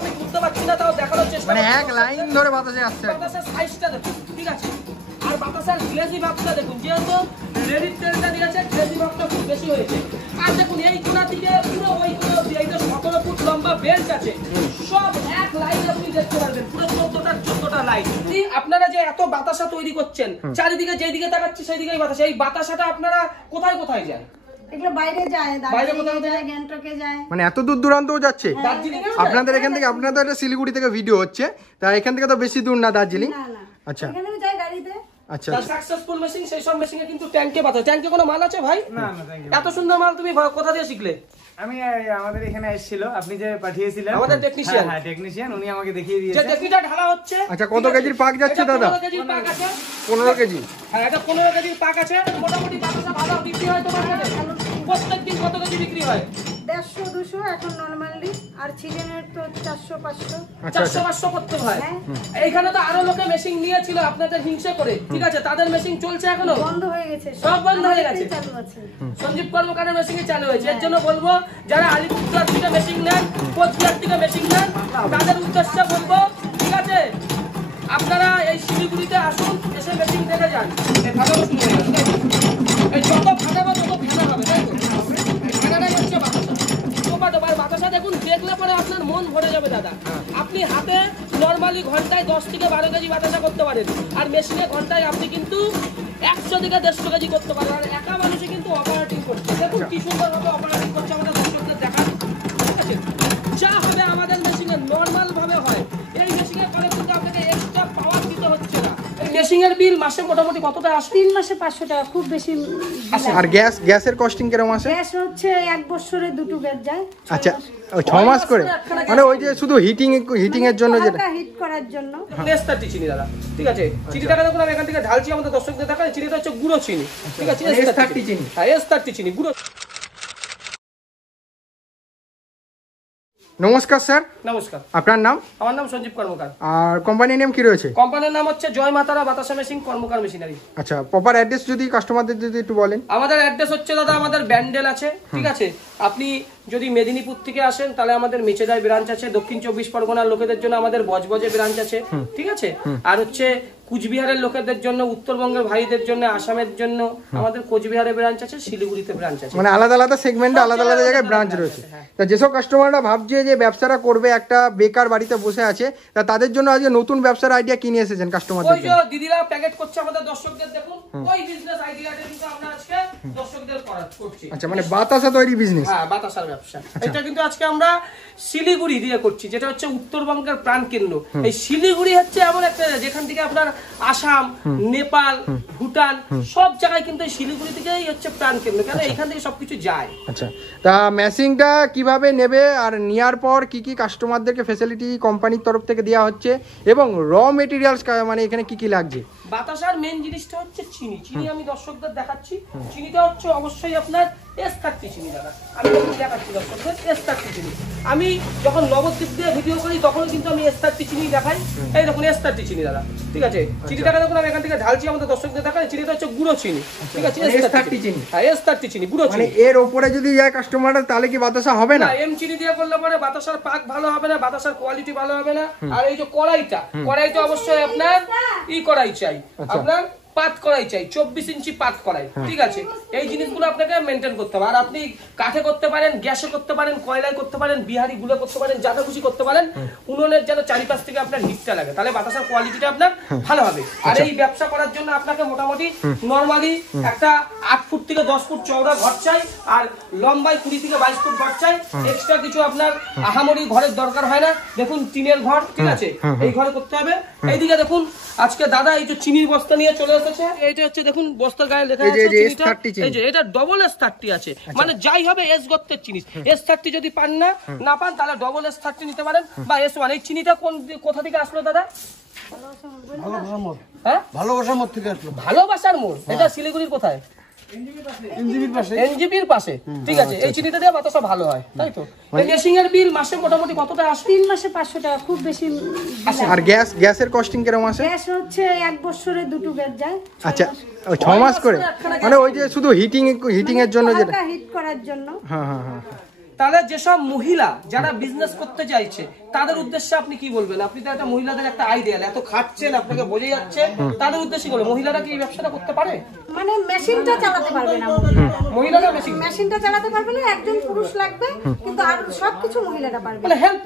আমি বুঝতে পারছি না, তাও দেখানোর চেষ্টা মানে এক লাইন ধরে বাতাসে আসছে। বাতাসের সাইজটা দেখুন, ঠিক আছে, আর বাতাসের গ্লেজি ভাবটা দেখুন, যেহেতু রেডির তেলটা দিয়েছে গ্লেজি ভাবটা খুব বেশি হয়েছে। আর দেখুন এই কোণা থেকে পুরো ওই কোণা অবধি এইটা 17 ফুট লম্বা বেল্ট আছে, সব এক লাইন আপনি দেখতে পারবেন, পুরো 14টা লাইন। আপনারা যে এত বাতাসা তৈরি করছেন, চারিদিকে যেদিকে তাকাচ্ছি সেই দিকেই বাতাসা, এই বাতাসাটা আপনারা কোথায় কোথায় যায়? এগুলো বাইরে যায়, বাইরে কোথায় যায়? গ্যাংটকে যায়, মানে এত দূর দূরান্তও যাচ্ছে। দার্জিলিং আপনাদের এখান থেকে, আপনাদের এটা শিলিগুড়ি থেকে ভিডিও হচ্ছে, তা এখান থেকে তো বেশি দূর না দার্জিলিং। না না, আচ্ছা এখানেও যায় গাড়িতে। আচ্ছা সাকসেসফুল মেশিন, সেই সব মেশিনে কিন্তু ট্যাঙ্কে বাতাস। ট্যাঙ্কে কোনো মাল আছে ভাই? না না, থ্যাংক ইউ। এত সুন্দর মাল তুমি কোথা দিয়ে শিখলে? আমি আমাদের এখানে এসেছিল, আপনি যে পাঠিয়েছিলেন আমাদের টেকনিশিয়ান, হ্যাঁ টেকনিশিয়ান, উনি আমাকে দেখিয়ে যে দিয়েছে। টেকনিটা ঢালা হচ্ছে। আচ্ছা, কত কেজির পাক যাচ্ছে দাদা? 15 কেজির পাক আছে। 15 কেজি। হ্যাঁ, এটা 15 কেজির পাক আছে। মোটামুটি বাতাসা ভালো বিক্রি হয় তোমার কাছে? প্রত্যেকদিন কত কেজি বিক্রি হয়? 150-200 এখন নরমালি, আর চিকেনের তো 400-500। 400-500 করতে হয়। এইখানে তো আরো লোকে মেশিন নিয়েছিল আপনাদের হিংসে করে, ঠিক আছে, তাদের মেশিন চলছে এখনো? বন্ধ হয়ে গেছে, সব বন্ধ হয়ে গেছে। চালু আছে। সঞ্জীব কর্মকারের মেশিনই চালু হয়েছে। এর জন্য বলবো যারা আলিপুরদুয়ার থেকে মেশিন নেন, কোচবিহার থেকে মেশিন নেন, তাদের উদ্দেশ্যে বলবো, ঠিক আছে, আপনারা এই শিলিগুড়িতে আসুন, এসে মেশিন দেখে যান। এই ভাগানো শুরু হয়ে গেছে, এই যত ভাগাবো তত ভেঙে হবে, তাই তো? এই ভাগাটাই হচ্ছে বাতাসা। বাতাসা দেখুন, দেখলে পরে আপনার মন ভরে যাবে দাদা। আপনি হাতে নর্মালি ঘন্টায় 10 থেকে 12 কেজি বাতাসা করতে পারেন, আর মেশিনে ঘন্টায় আপনি কিন্তু 100 থেকে 150 কেজি করতে পারেন। আর একা মানুষে কিন্তু অপারেটিং করছে, দেখুন কি সুন্দরভাবে অপারেটিং করছে আমাদের দর্শকদের দেখান, ঠিক আছে? যা হবে আমাদের মেশিনে নর্মাল ভাবে হয়, এই মেশিনে করে কিন্তু আপনাকে এক্সট্রা পাওয়ার দিতে হচ্ছে না। এই মেশিনের বিল মাসে মোটামুটি কতটা আসে? 3 মাসে 500 টাকা, খুব বেশি। আর গ্যাসের কস্টিং কিরকম আছে? গ্যাস হচ্ছে 1 বছরে 2টো গ্যাস যায়। আচ্ছা, 6 মাস করে, মানে ওই যে শুধু হিটিং এর জন্য যেটা হিট করার জন্য। S30 চিনি দাদা, ঠিক আছে? চিনিটাকে দেখুন আমি এখান থেকে ঢালছি, আমাদের দর্শকদের দেখাই। চিনিটা হচ্ছে গুঁড়ো চিনি, ঠিক আছে? S30 চিনি। হ্যাঁ, S30 চিনি গুঁড়ো। নমস্কার স্যার। নমস্কার, আপনার নাম? আমার নাম সঞ্জীব কর্মকার। আর কোম্পানির নেম কি রয়েছে? কোম্পানির নাম হচ্ছে জয় মাতারা বাতাসা মেশিন কর্মকার মেশিনারি। আচ্ছা, প্রপার অ্যাড্রেস যদি কাস্টমারদের যদি একটু বলেন। আমাদের অ্যাড্রেস হচ্ছে দাদা, আমাদের ব্যান্ডেল আছে, ঠিক আছে? আপনি যদি মেদিনীপুর থেকে আসেন তাহলে আমাদের মেচেদায় ব্রাঞ্চ আছে, দক্ষিণ 24 পরগনার লোকেদের জন্য আমাদের বজবজে ব্রাঞ্চ আছে, ঠিক আছে? আর হচ্ছে কুচবিহারের লোকেদের জন্য, উত্তরবঙ্গের ভাইদের জন্য, আসামের জন্য আমাদের কোচবিহারে ব্রাঞ্চ আছে, শিলিগুড়িতে ব্রাঞ্চ আছে। মানে আলাদা আলাদা সেগমেন্টে আলাদা আলাদা জায়গায় ব্রাঞ্চ রয়েছে। তা যেসব কাস্টমাররা ভাবছে যে ব্যবসাটা করবে, একটা বেকার বাড়িতে বসে আছে, তা তাদের জন্য আজকে নতুন ব্যবসার আইডিয়া কি নিয়ে এসেছেন কাস্টমারদের ওই যে জন্য? দিদিরা প্যাকেট করছে আমাদের দর্শকদের, দেখুন ওই বিজনেস আইডিয়াটা কিন্তু আমরা আজকে দর্শকদের করছি। আচ্ছা, মানে বাতাসা তৈরি বিজনেস। হ্যাঁ, বাতাসার ব্যবসা। এটা কিন্তু আজকে আমরা শিলিগুড়ি দিয়ে করছি, যেটা হচ্ছে উত্তরবঙ্গের প্রাণ কেন্দ্র। এই শিলিগুড়ি হচ্ছে এমন একটা যেখান থেকে আপনার আসাম, নেপাল, ভুটান সব জায়গায় কিন্তু এই শিলিগুড়ি থেকেই হচ্ছে প্রাণ কেন্দ্র, কেন এইখান থেকে সবকিছু যায়। আচ্ছা, তা মেশিনটা কিভাবে নেবে আর নেওয়ার পর কি কি কাস্টমারদেরকে ফ্যাসিলিটি কোম্পানির তরফ থেকে দেওয়া হচ্ছে, এবং র মেটেরিয়ালস মানে এখানে কি কি লাগছে? বাতাসার মেন জিনিসটা হচ্ছে চিনি। চিনি আমি দর্শকদের দেখাচ্ছি। চিনিটা হচ্ছে অবশ্যই আপনার S30 চিনি দাদা। আমি যখন দেখাচ্ছি দর্শকদের S30 চিনি, আমি যখন নবদ্বীপ দিয়ে ভিডিও করি তখন কিন্তু আমি S30 চিনি দেখাই। এই দেখুন S30 চিনি দাদা, ঠিক আছে? চিনিটাকে দেখুন আমি এখান থেকে ঢালছি, আমাদের দর্শকদের দেখাই। চিনিটা হচ্ছে গুঁড়ো চিনি, ঠিক আছে? S30 চিনি। হ্যাঁ, S30 চিনি গুঁড়ো চিনি। মানে এর উপরে যদি যায় কাস্টমাররা তাহলে কি বাতাসা হবে না? এম চিনি দিয়ে করলে পরে বাতাসার পাক ভালো হবে না, বাতাসার কোয়ালিটি ভালো হবে না। আর এই যে কড়াইটা অবশ্যই আপনার কড়াই চাই, আপনার পাত কড়াই চাই, 24 ইঞ্চি পাত কড়াই, ঠিক আছে? এই জিনিসগুলো আপনাকে মেনটেন করতে হবে। আর আপনি কাঠে করতে পারেন, গ্যাসে করতে পারেন, কয়লায় করতে পারেন, বিহারি গুলো করতে পারেন, যাতে খুশি করতে পারেন। উনুনের যেন চারিপাশ থেকে আপনার হিটটা লাগে, তাহলে বাতাসার কোয়ালিটিটা আপনার ভালো হবে। আর এই ব্যবসা করার জন্য আপনাকে মোটামুটি নরমালি একটা 8 ফুট থেকে 10 ফুট চওড়া ঘর চাই, আর লম্বায় 20 থেকে 22 ফুট ঘর চাই। এক্সট্রা কিছু আপনার আহামরি ঘরের দরকার হয় না। দেখুন টিনের ঘর, ঠিক আছে? এই ঘরে করতে হবে। এইদিকে দেখুন আজকে দাদা এই যে চিনির বস্তা নিয়ে চলে এসেছে। এইটা হচ্ছে দেখুন বস্তার গায়ে লেখা আছে চিনিটা, এই যে এটা ডবল S30 আছে, মানে যাই হবে এস গত্তের চিনি। S30 যদি পান না পান তাহলে ডবল S30 নিতে পারেন, বা S1। এই চিনিটা কোথা থেকে আসলো দাদা? ভালোবাসার মোড় থেকে আসলো। ভালোবাসার মোড়, এটা শিলিগুড়ির কোথায়? এনজিপির পাশে, ঠিক আছে? এই চিনিটা দিয়ে বাতাসা ভালো হয়, তাই তো? মেশিং এর বিল মাসে মোটামুটি কতটা আসে? 3 মাসে 500 টাকা, খুব বেশি। আর গ্যাসের কস্টিং কিরকম আছে? গ্যাস হচ্ছে 1 বছরে 2টো গ্যাস যায়। আচ্ছা, 6 মাস করে, মানে ওই যে শুধু হিটিং এর জন্য যেটা হিট করার জন্য। হ্যাঁ হ্যাঁ হ্যাঁ। তাহলে যেসব মহিলা যারা বিজনেস করতে চাইছে তাদের উদ্দেশ্যে আপনি কি বলবেন? আপনি তো একটা মহিলাদের একটা আইডিয়াল, এত খাটছেন, আপনাকে বোঝা যাচ্ছে, তাদের উদ্দেশ্যে বলবেন মহিলারা কি এই ব্যবসাটা করতে পারে? মানে মেশিনটা চালাতে পারবে না মহিলারা মেশিনটা চালাতে পারবে না, একজন পুরুষ লাগবে, কিন্তু আর সবকিছু মহিলারা পারবে, মানে হেল্প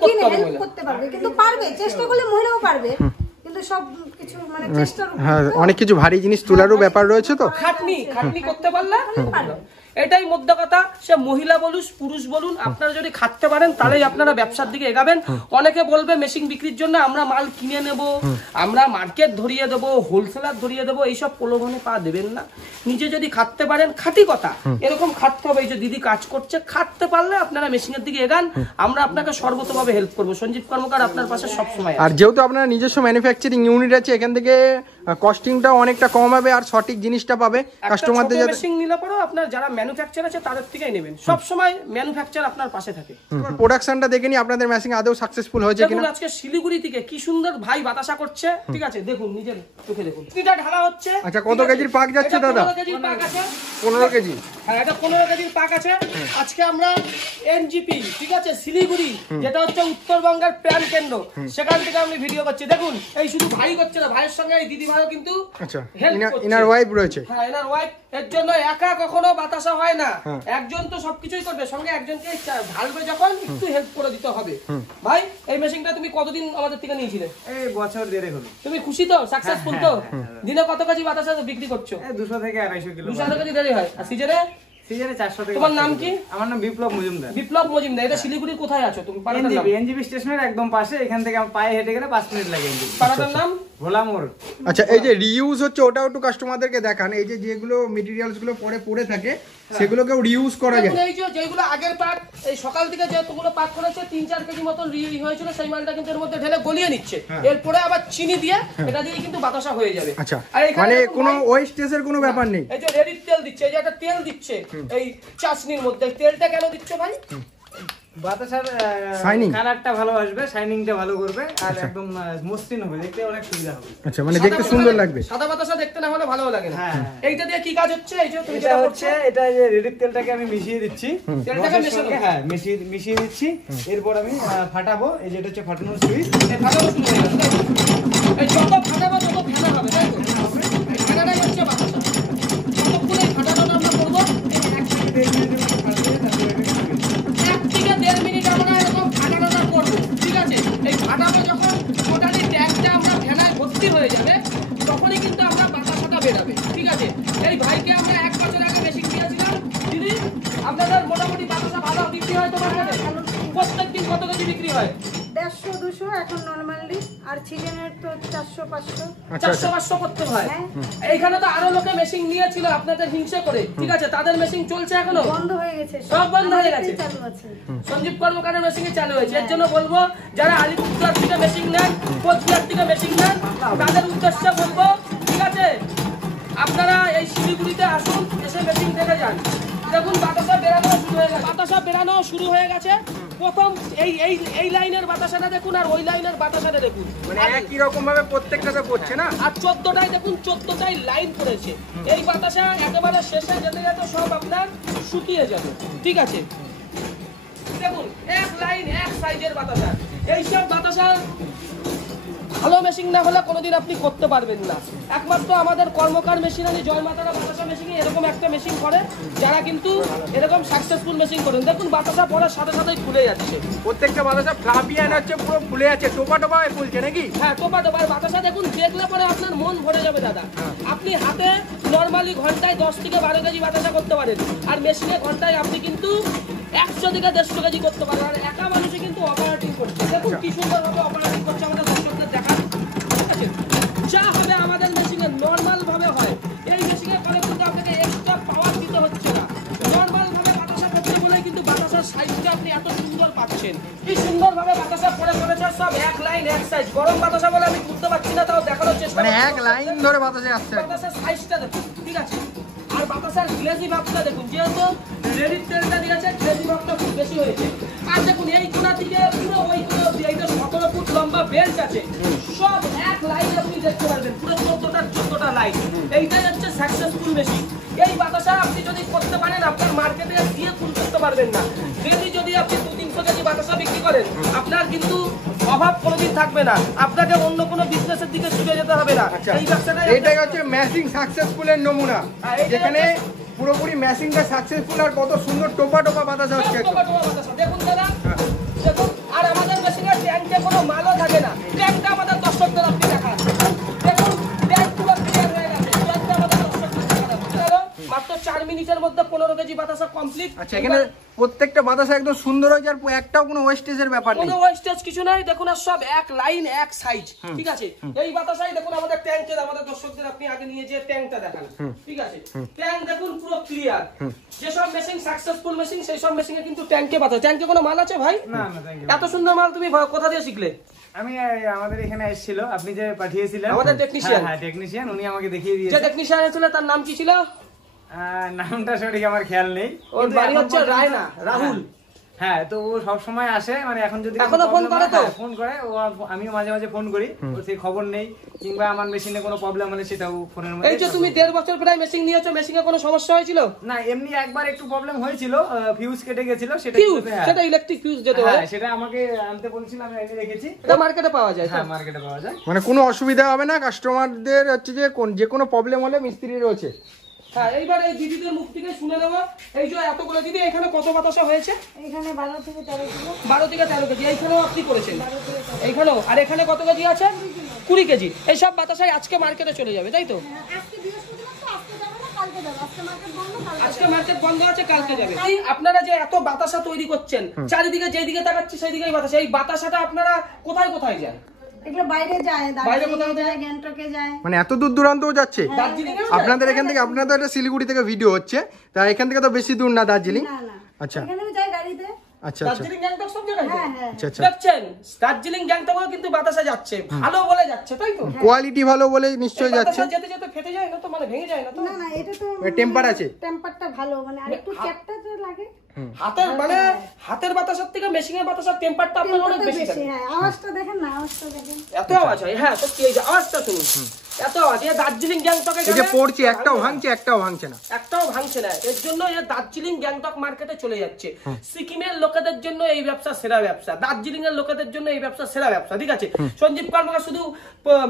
করতে পারবে, কিন্তু পারবে, চেষ্টা করলে মহিলাও পারবে, কিন্তু সব কিছু মানে চেষ্টার উপর। হ্যাঁ, অনেক কিছু ভারী জিনিস তোলারও ব্যাপার রয়েছে, তো খাটনি করতে পারলে এটাই মোদ্দা কথা। সে মহিলা বলুন পুরুষ বলুন, আপনারা যদি খাটতে পারেন তাহলেই আপনারা ব্যবসার দিকে এগাবেন। অনেকে বলবে মেশিন বিক্রির জন্য আমরা মাল কিনে নেব, আমরা মার্কেট ধরিয়ে দেবো, হোলসেলার ধরিয়ে দেবো, এইসব প্রলোভনে পা দেবেন না। নিজে যদি খাটতে পারেন, খাঁটি কথা এরকম খাটতে হবে। এই যে দিদি কাজ করছে, খাটতে পারলে আপনারা মেশিনের দিকে এগান, আমরা আপনাকে সর্বতভাবে হেল্প করবো। সঞ্জীব কর্মকার আপনার পাশে সবসময়। আর যেহেতু আপনার নিজস্ব ম্যানুফ্যাকচারিং ইউনিট আছে, এখান থেকে কস্টিংটাও অনেকটা কম হবে আর সঠিক জিনিসটা পাবে কাস্টমারদের। যাতে মেশিন নিলে পরেও আপনার যারা ম্যানুফ্যাকচার আছে তাদের থেকেই নেবেন, সব সময় ম্যানুফ্যাকচার আপনার পাশে থাকে। প্রোডাকশনটা দেখে নি আপনাদের মেশিন আদৌ সাকসেসফুল হয়েছে কিনা। দেখুন আজকে শিলিগুড়ি থেকে কি সুন্দর ভাই বাতাসা করছে, ঠিক আছে, দেখুন নিজের চোখে দেখুন। এটা ঢালা হচ্ছে। আচ্ছা, কত কেজির পাক যাচ্ছে দাদা? 15 কেজির পাক আছে। 15 কেজি। হ্যাঁ, এটা 15 কেজির পাক আছে। আজকে আমরা এনজিপি, ঠিক আছে, শিলিগুড়ি, যেটা হচ্ছে উত্তরবঙ্গের প্রাণ কেন্দ্র, সেখান থেকে আমি ভিডিও করছি। দেখুন এই শুধু ভাই করছে না, ভাইয়ের সঙ্গে এই দিদি ভাইও কিন্তু আচ্ছা, হেল্প করছে। ইনার ওয়াইফ রয়েছে। হ্যাঁ, এনার ওয়াইফ। এর জন্য একা কখনো বাতাসা হয় না, একজন তো সবকিছুই করবে, সঙ্গে একজনকে ঢালবে যখন একটু হেল্প করে দিতে হবে। ভাই এই মেশিনটা তুমি কতদিন আমাদের থেকে নিয়েছিলে? এই বছর দেড়েক হলো। তুমি খুশি তো, সাকসেসফুল তো? দিনে কত কেজি বাতাসা বিক্রি করছো? 200 থেকে 250 কিলো। 200 কেজি দেরি হয়। আর সিজনে? সিজনে 400 থেকে। তোমার নাম কি? আমার নাম বিপ্লব মজুমদার। বিপ্লব মজুমদার। এটা শিলিগুড়ির কোথায় আছো তুমি? এনজিবি স্টেশনের একদম পাশে। এখান থেকে আমার পায়ে হেঁটে গেলে 5 মিনিট লাগে। এনজিবি পাড়াটার নাম ভোলা মোড়। আচ্ছা, এই যে রিইউজ হচ্ছে ওটাও একটু কাস্টমারদেরকে দেখান। এই যে যেগুলো মেটেরিয়ালস গুলো পরে পড়ে থাকে সেগুলোকেও রিইউজ করা যায়। এই যে যেগুলো আগের পাক, এই সকাল থেকে যেগুলো পাক করেছে 3-4 কেজি মতন হয়েছিল, সেই মালটা কিন্তু এর মধ্যে ঢেলে গলিয়ে নিচ্ছে। এরপরে আবার চিনি দিয়ে এটা দিয়ে কিন্তু বাতাসা হয়ে যাবে। আচ্ছা, আর এখানে মানে কোনো ওয়েস্টেজের কোনো ব্যাপার নেই। এই যে রেডি তেল দিচ্ছে, এই যে একটা তেল দিচ্ছে এই চাশনির মধ্যে। তেলটা কেন দিচ্ছে ভাই? বাতাসার শাইনিং কালারটা ভালো আসবে, শাইনিংটা ভালো করবে, আর একদম মসৃণ হবে, দেখতে অনেক সুবিধা হবে। আচ্ছা, মানে দেখতে সুন্দর লাগবে। সাদা বাতাসা দেখতে না হলে ভালো লাগে না। হ্যাঁ। এইটা দিয়ে কি কাজ হচ্ছে? এই যে তুমি এটা যেটা হচ্ছে, করছো, এটা যে রেডি তেলটাকে আমি মিশিয়ে দিচ্ছি। তেলটাকে রসের সঙ্গে, হ্যাঁ, মিশিয়ে দিচ্ছি। এরপর আমি ফাটাবো। এই যেটা হচ্ছে ফাটানোর সুইচ। এই ফাটানো শুরু হয়ে গেছে, তাই তো? এই যত ফাটাবো তত ফেনা হবে, তাই তো? এই ফাটাটাই হচ্ছে বাতাসা। যতক্ষণ এই ফাটানোটা আমরা করবো, 1 থেকে 1.5 মিনিট আমরা এরকম ফাটানোটা করবো, ঠিক আছে? এই ফাটানো যখন টোটালি ট্যাঙ্কটা আমরা ফেনায় ভর্তি হয়ে যাবে, তখনই কিন্তু আমরা বাতাসাটা বেরাবে, ঠিক আছে? এই ভাইকে আমরা 1 বছর আগে মেশিন দিয়েছিলাম। দিদি, আপনাদের মোটামুটি বাতাসা ভালো বিক্রি হয় তোমার কাছে? প্রত্যেকদিন কত কেজি বিক্রি হয়? 150-200 এখন নরমালি, আর সিজনের তো 400-500। 400-500 করতে হয়। এইখানে তো আরো লোকে মেশিন নিয়েছিল আপনাদের হিংসে করে, ঠিক আছে? তাদের মেশিন চলছে এখনো? বন্ধ হয়ে গেছে, সব বন্ধ হয়ে গেছে। চালু আছে। সঞ্জীব কর্মকারের মেশিন চালু হয়েছে। এর জন্য বলবো যারা আলিপুরদুয়ার থেকে মেশিন নেন, কোচবিহার থেকে মেশিন নেন, তাদের উদ্দেশ্যে বলবো, ঠিক আছে, আপনারা এই শিলিগুড়িতে আসুন, এসে মেশিন দেখে যান। দেখুন বাতাসা বেরানো শুরু হয়ে গেছে। বাতাসা বেরানো শুরু হয়ে গেছে। প্রথম এই লাইনের বাতাসাটা দেখুন, আর ওই লাইনের বাতাসাটা দেখুন, মানে একই রকম ভাবে প্রত্যেকটাতে পড়ছে না? আর 14টাই দেখুন, 14টাই লাইন পড়েছে। এই বাতাসা একেবারে শেষে যেতে যেতে সব আপনার শুকিয়ে যাবে, ঠিক আছে? দেখুন এক লাইন এক সাইজের বাতাসা। এইসব বাতাসা ভালো মেশিন না হলে কোনোদিন আপনি করতে পারবেন না। একমাত্র আমাদের কর্মকার মেশিনারি জয়মাতারা বাতাসা মেশিনে এরকম একটা মেশিন করে, যারা কিন্তু এরকম সাকসেসফুল মেশিন করেন। দেখুন বাতাসা পড়ার সাথে সাথেই ফুলে যাচ্ছে। প্রত্যেকটা বাতাসা ফ্লাপিয়ান হচ্ছে, পুরো ফুলে আছে, টোপা টোপা ফুলছে নাকি? হ্যাঁ, টোপা টোপার বাতাসা দেখুন, দেখলে পরে আপনার মন ভরে যাবে দাদা। আপনি হাতে নর্মালি ঘন্টায় 10 থেকে 12 কেজি বাতাসা করতে পারেন, আর মেশিনে ঘন্টায় আপনি কিন্তু 100 থেকে 150 কেজি করতে পারেন। আর একা মানুষই কিন্তু অপারেটিং করছে। দেখুন কি সুন্দরভাবে অপারেটিং করছে আমাদের দর্শকদের দেখান, ঠিক আছে? যা হবে আমাদের মেশিনে নর্মাল ভাবে হয়। এই মেশিনের ফলে কিন্তু আপনাকে এক্সট্রা পাওয়ার দিতে হচ্ছে না। নর্মাল ভাবে বাতাসা করতে বলে কিন্তু বাতাসার সাইজটা আপনি এত সুন্দর পাচ্ছেন। কি সুন্দরভাবে বাতাসা পড়ে পড়েছে, সব এক লাইন এক সাইজ। গরম বাতাসা বলে আমি বুঝতে পারছি না, তাও দেখানোর চেষ্টা মানে করছি। এক লাইন ধরে বাতাসে আসছে। বাতাসার সাইজটা দেখুন, ঠিক আছে? আর বাতাসার গ্লেজি ভাবটা দেখুন, যেহেতু রেডি তেলটা দিয়েছে, গ্লেজি ভাবটা খুব বেশি হয়েছে। আর দেখুন এই কোণা থেকে পুরো ওই কোণা অবধি, এইটা 17 ফুট লম্বা বেল্ট আছে, সব এক লাইনে আপনি দেখতে পারবেন, পুরো 14টা লাইন। এইটাই হচ্ছে সাকসেসফুল মেশিন। এই বাতাসা আপনি যদি করতে পারেন, আপনার মার্কেটে দিয়ে ফুল করতে পারবেন না। ডেইলি যদি আপনি 200-300 কেজি বাতাসা বিক্রি করেন, আপনার কিন্তু অভাব কোনোদিন থাকবে না, আপনাকে অন্য কোনো বিজনেসের দিকে ছুটে যেতে হবে না। আচ্ছা, এই ব্যবসাটাই এটাই হচ্ছে ম্যাচিং সাকসেসফুলের নমুনা, হ্যাঁ, এটাই যেখানে হচ্ছে- পুরোপুরি ম্যাচিংটা সাকসেসফুল আর কত সুন্দর টোপা টোপা বাতাসা হচ্ছে একদম। দেখুন দাদা, দেখুন, আর আমাদের মেশিনের ট্যাঙ্কে কোনো মালও থাকে না। ট্যাঙ্কটা আমাদের দর্শকদের আপনি দেখান, দেখুন ট্যাঙ্ক পুরো ক্লিয়ার হয়ে গেছে। ট্যাঙ্কটা আমাদের দর্শকদের দেখান। চলো, মাত্র 4 মিনিটের মধ্যে 15 কেজি বাতাসা কমপ্লিট। আচ্ছা, এখানে প্রত্যেকটা বাতাসা একদম সুন্দর হয়েছে আর একটাও কোনো ওয়েস্টেজের ব্যাপার নেই। কোনো ওয়েস্টেজ কিছু নাই, দেখুন আর সব এক লাইন এক সাইজ, ঠিক আছে। এই বাতাসাই দেখুন আমাদের ট্যাঙ্কের, আমাদের দর্শকদের আপনি আগে নিয়ে যে ট্যাঙ্কটা দেখান, ঠিক আছে। ট্যাঙ্ক দেখুন পুরো ক্লিয়ার। যেসব মেশিন সাকসেসফুল মেশিন, সেই সব মেশিনে কিন্তু ট্যাঙ্কে বাতাস। ট্যাঙ্কে কোনো মাল আছে ভাই? না না থ্যাংক ইউ। এত সুন্দর মাল তুমি কোথা দিয়ে শিখলে? আমি আমাদের এখানে এসেছিল, আপনি যে পাঠিয়েছিলেন আমাদের technician? হ্যাঁ টেকনিশিয়ান, উনি আমাকে দেখিয়ে যে দিয়েছে। টেকনিশিয়ান ছিল তার নাম কি ছিল? নামটা সঠিক আমার খেয়াল নেই, ওর কিন্তু বাড়ি এখন হচ্ছে পর্যন্ত- রায়না, রাহুল। হ্যাঁ, তো ও সব সময় আসে, মানে এখন যদি কোনো এখনো ফোন problem করে হয়, তো? হ্যাঁ, ফোন করে ও, আমিও মাঝে মাঝে ফোন করি, ওর সেই খবর নেই, কিংবা আমার মেশিনে কোনো প্রবলেম হলে সেটাও ফোনের মধ্যে। এই যে তুমি 1.5 বছর প্রায় মেশিন নিয়েছো, মেশিনে কোনো সমস্যা হয়েছিল? না, এমনি একবার একটু প্রবলেম হয়েছিল, ফিউজ কেটে গেছিল, সেটা ফিউজ, কিন্তু, হ্যাঁ, সেটা ইলেকট্রিক ফিউজ যেতে হয়, হ্যাঁ, সেটা আমাকে আনতে বলছিল, আমি এনে রেখেছি। এটা মার্কেটে পাওয়া যায়। হ্যাঁ, মার্কেটে পাওয়া যায়। মানে কোনো অসুবিধা হবে না, কাস্টমারদের হচ্ছে যে কোনো প্রবলেম হলে মিস্ত্রি রয়েছে। হ্যাঁ, এইবার এই দিদিদের মুখ থেকে শুনে নেবো, এই যে এতগুলো দিদি, এখানে কত বাতাসা হয়েছে? এখানে 12 থেকে 13 কিলো। 12 থেকে 13 কেজি। এইখানেও আপনি করেছেন? এইখানেও। আর এখানে কত কেজি আছে? 20 কেজি। এই সব বাতাসাই আজকে মার্কেটে চলে যাবে, তাই তো? আজকে বৃহস্পতিবার তো, আজকে যাবে না, কালকে যাবে। আজকে মার্কেট বন্ধ, কালকে আজকে মার্কেট বন্ধ আছে, কালকে যাবে। এই আপনারা যে এত বাতাসা তৈরি করছেন, চারিদিকে যেদিকে তাকাচ্ছি সেদিকেই বাতাসা। এই বাতাসাটা আপনারা কোথায় কোথায় যায়? এগুলো বাইরে যায়, বাইরে দার্জিলিং কোথাও যায়, গ্যাংটকে যায়। মানে এত দূর দূরান্তও যাচ্ছে দার্জিলিং এ আপনাদের এখান থেকে? আপনাদের তো এটা শিলিগুড়ি থেকে ভিডিও হচ্ছে, তা এখান থেকে তো বেশি দূর না দার্জিলিং। না না, আচ্ছা এখানেও যায় গাড়িতে। আচ্ছা আচ্ছা দার্জিলিং গ্যাংটক সব জায়গায় যায়? হ্যাঁ হ্যাঁ। আচ্ছা আচ্ছা। দেখছেন, দার্জিলিং গ্যাংটকেও কিন্তু বাতাসা যাচ্ছে, ভালো বলে যাচ্ছে, তাই তো? কোয়ালিটি ভালো বলে নিশ্চয়ই এই যাচ্ছে। বাতাসা যেতে যেতে ফেটে যায় না তো, মানে ভেঙে যায় না তো? না না, এটা তো টেম্পার আছে। টেম্পারটা ভালো, মানে আরেকটু চ্যাপটা তো লাগে। হাতের মানে হাতের বাতাসার থেকে মেশিনের বাতাসার টেম্পারটা আপনার অনেক টেম্পারটা বেশি বেশি, থাকে। হ্যাঁ। আওয়াজটা দেখেন না, আওয়াজটা দেখেন। এত আওয়াজ হয়? হ্যাঁ, সত্যি, এই যে আওয়াজটা শুনুন, এত আওয়াজ। এই দার্জিলিং গ্যাংটকে এই যে গেলে পড়ছে, একটাও ভাঙছে একটাও ভাঙছে না। একটাও ভাঙছে না। এর জন্য এই দার্জিলিং গ্যাংটক মার্কেটে চলে যাচ্ছে। সিকিমের লোকেদের জন্য এই ব্যবসা সেরা ব্যবসা, দার্জিলিং এর লোকেদের জন্য এই ব্যবসা সেরা ব্যবসা, ঠিক আছে। সঞ্জীব কর্মকার শুধু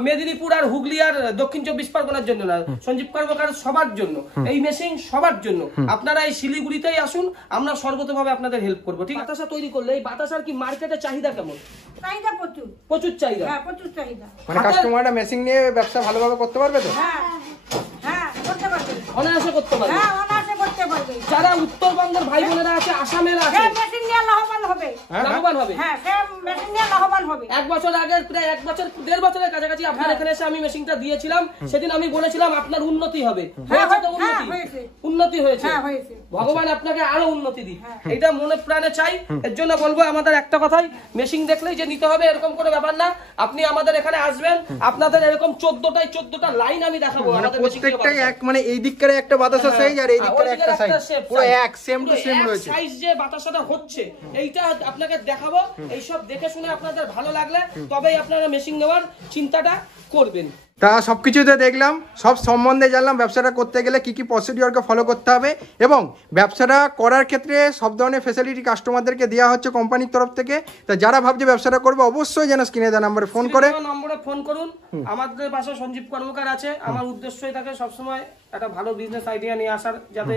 মেদিনীপুর আর হুগলি আর দক্ষিণ 24 পরগনার জন্য না, সঞ্জীব কর্মকার সবার জন্য, এই মেশিন সবার জন্য। আপনারা এই শিলিগুড়িতেই আসুন, আমরা সর্বতভাবে আপনাদের হেল্প করবো, ঠিক আছে। বাতাসা তৈরি করলে এই বাতাসার কি মার্কেটে চাহিদা কেমন? চাহিদা প্রচুর, প্রচুর চাহিদা। হ্যাঁ প্রচুর চাহিদা। মানে কাস্টমাররা মেশিন নিয়ে ব্যবসা ভালোভাবে করতে পারবে তো? হ্যাঁ হ্যাঁ, করতে পারবে। অনায়াসে করতে পারবে। হ্যাঁ, অনায়াসে করতে পারবে। যারা উত্তরবঙ্গের ভাই বোনেরা আছে, আসামের আছে, সে মেশিন নিয়ে লাভবান হবে। লাভবান হবে। হ্যাঁ, সে মেশিন নিয়ে লাভবান হবে। 1 বছর আগে, প্রায় 1 বছর 1.5 বছরের কাছাকাছি আপনার এখানে এসে আমি মেশিনটা দিয়েছিলাম। সেদিন আমি বলেছিলাম আপনার উন্নতি হবে। হয়েছে তো উন্নতি? হয়েছে। উন্নতি হয়েছে। হ্যাঁ, হয়েছে। ভগবান আপনাকে আরো উন্নতি দিক, এটা মনে প্রাণে চাই। এর জন্য বলবো আমাদের একটা কথাই, মেশিন দেখলেই যে নিতে হবে এরকম কোনো ব্যাপার না। আপনি আমাদের এখানে আসবেন, আপনাদের এরকম 14টা লাইন আমি দেখাবো। মানে আমাদের machine থেকে প্রত্যেকটাই বাতাসা। এক, মানে এই দিককারে একটা বাতাসা সাইজ আর এই দিককারে original একটা সাইজ, shape পুরো size। এক সেম টু পুরো সেম এক রয়েছে। size যে বাতাসাটা হচ্ছে, এইটা আপনাকে দেখাবো। এইসব দেখে শুনে আপনাদের ভালো লাগলে তবেই আপনারা মেশিন নেওয়ার চিন্তাটা করবেন। তা সবকিছুতে দেখলাম, সব সম্বন্ধে জানলাম ব্যবসাটা করতে গেলে কি কি প্রসিডিওরকে ফলো করতে হবে, এবং ব্যবসাটা করার ক্ষেত্রে সব ধরনের ফ্যাসিলিটি কাস্টমারদেরকে দেওয়া হচ্ছে কোম্পানির তরফ থেকে। তা যারা ভাবছে ব্যবসাটা করবে অবশ্যই যেন স্ক্রিনে দেওয়া নাম্বারে ফোন করে। নম্বরে ফোন করুন। আমাদের পাশে সঞ্জীব কর্মকার আছে। আমার উদ্দেশ্যই থাকে সবসময় একটা ভালো বিজনেস আইডিয়া নিয়ে আসার, যাতে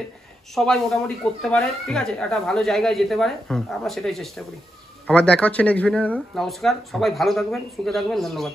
সবাই মোটামুটি করতে পারে, ঠিক আছে, একটা ভালো জায়গায় যেতে পারে। আমরা সেটাই চেষ্টা করি। আবার দেখা হচ্ছে নেক্সট ভিডিও। নমস্কার, সবাই ভালো থাকবেন, সুখে থাকবেন, ধন্যবাদ।